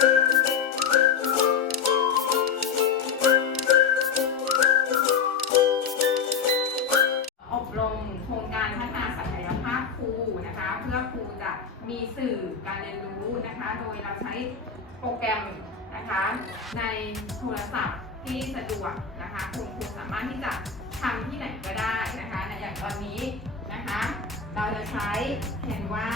อบรมโครงการพัฒนาศักยภาพครูนะคะ เพื่อครูจะมีสื่อการเรียนรู้นะคะ โดยเราใช้โปรแกรมนะคะในโทรศัพท์ที่สะดวกนะคะคุณครูสามารถที่จะทำที่ไหนก็ได้นะคะในอย่างตอนนี้นะคะ เราจะใช้เห็นว่า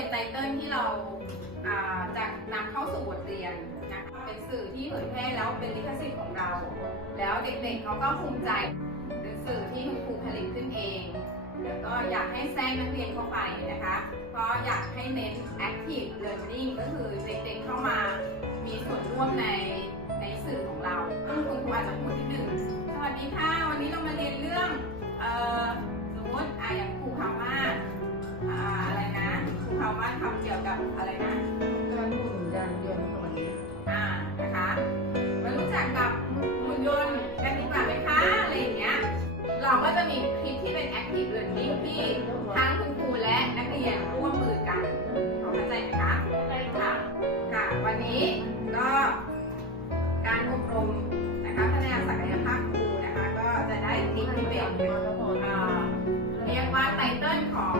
เป็นไตเติ้ลที่เราอ่าจะนำเข้าสู่บทเรียนนะคะเป็นสื่อที่เผยแพร่แล้วเป็นลิขสิทธิ์ของเรา แล้วเด็กๆเขาก็ภูมิใจเป็นสื่อที่คุณครูผลิตขึ้นเองแล้วก็อยากให้แทรกนักเรียนเข้าไปนะคะ เพราะอยากให้เน้น active learning ก็คือเด็กๆเข้ามามีส่วนร่วมในในสื่อของเราซึ่งคุณครูอาจจะพูดที่หนึ่งสวัสดีค่ะ วันนี้เรามาเรียนเรื่อง สมมติอะอย่าง เกี่ยวกับอะไรนะอ่านะคะมารู้จักกับหุ่นยนต์กันดีกว่าไหมคะอะไรอย่างเงี้ยเราก็จะมีคลิปที่เป็น active learning ที่ทั้งคุณครูและนักเรียนร่วมมือกันพอเข้าใจไหมคะใช่ค่ะค่ะ วันนี้ก็การอบรมนะคะพัฒนาศักยภาพครูนะคะ ก็จะได้คลิปที่เป็นอ่าเรียกว่าไตเติ้ลของ